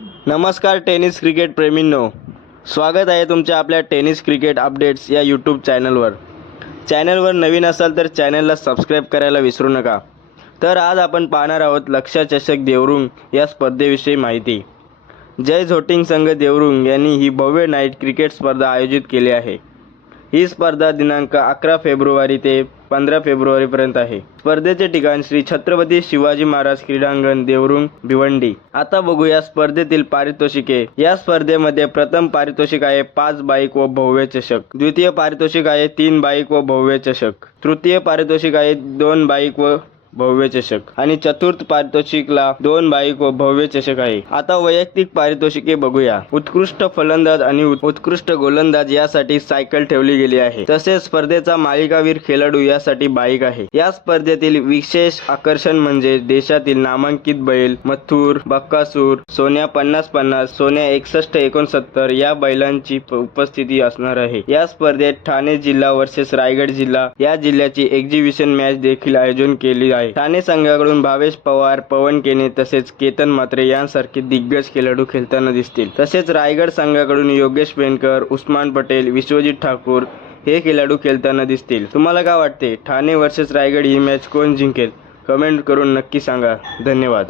नमस्कार tennis cricket प्रेमींनो, स्वागत आहे तुमच्या आपल्या टेनिस क्रिकेट अपडेट्स या यूट्यूब चॅनलवर नवीन असाल तर चॅनलला सबस्क्राईब करायला विसरू नका। तर आज आपण पाहणार आहोत लक्ष्य चषक देवरुंग या स्पर्धेविषयी माहिती। जय झोटिंग संघ देवरुंग यांनी ही भव्य नाईट क्रिकेट स्पर्धा आयोजित केली आहे। ही स्पर्धा दिनांक 11 फेब्रुवारी ते 15 फेब्रुवारीपर्यंत आहे। स्पर्धेचे ठिकाण श्री छत्रपती शिवाजी महाराज क्रीडांगण देवरुंग भिवंडी। आता बघूया स्पर्धेतील पारितोषिके। या स्पर्धेमध्ये प्रथम पारितोषिक आहे 5 बाईक व भव्य चषक, द्वितीय पारितोषिक आहे 3 बाईक व भव्य चषक, तृतीय पारितोषिक आहे 2 बाईक व भव्य चषक आणि चतुर्थ पारितोषिकला 2 बाईक व भव्य चषक आहे। आता वैयक्तिक पारितोषिके बघूया। उत्कृष्ट फलंदाज आणि उत्कृष्ट गोलंदाज यासाठी सायकल ठेवली गेली आहे। तसेच स्पर्धेचा मालिकावीर खेळाडू यासाठी बाईक आहे। या स्पर्धेतील विशेष आकर्षण म्हणजे देशातील नामांकित बैल मथुर, बक्कासूर, सोन्या 50-50, सोन्या 61-69 या बैलांची उपस्थिती असणार आहे। या स्पर्धेत ठाणे जिल्हा वर्सेस रायगड जिल्हा या जिल्ह्याची एक्झिबिशन मॅच देखील आयोजन केली आहे। ठाणे संघाकडून भावेश पवार, पवन केने तसेच केतन म्हात्रे यांसारखे दिग्गज खेळाडू खेळताना दिसतील। तसेच रायगड संघाकडून योगेश पेनकर, उस्मान पटेल, विश्वजित ठाकूर हे खेळाडू खेळताना दिसतील। तुम्हाला काय वाटते, ठाणे वर्सेस रायगड ही मॅच कोण जिंकेल? कमेंट करून नक्की सांगा। धन्यवाद।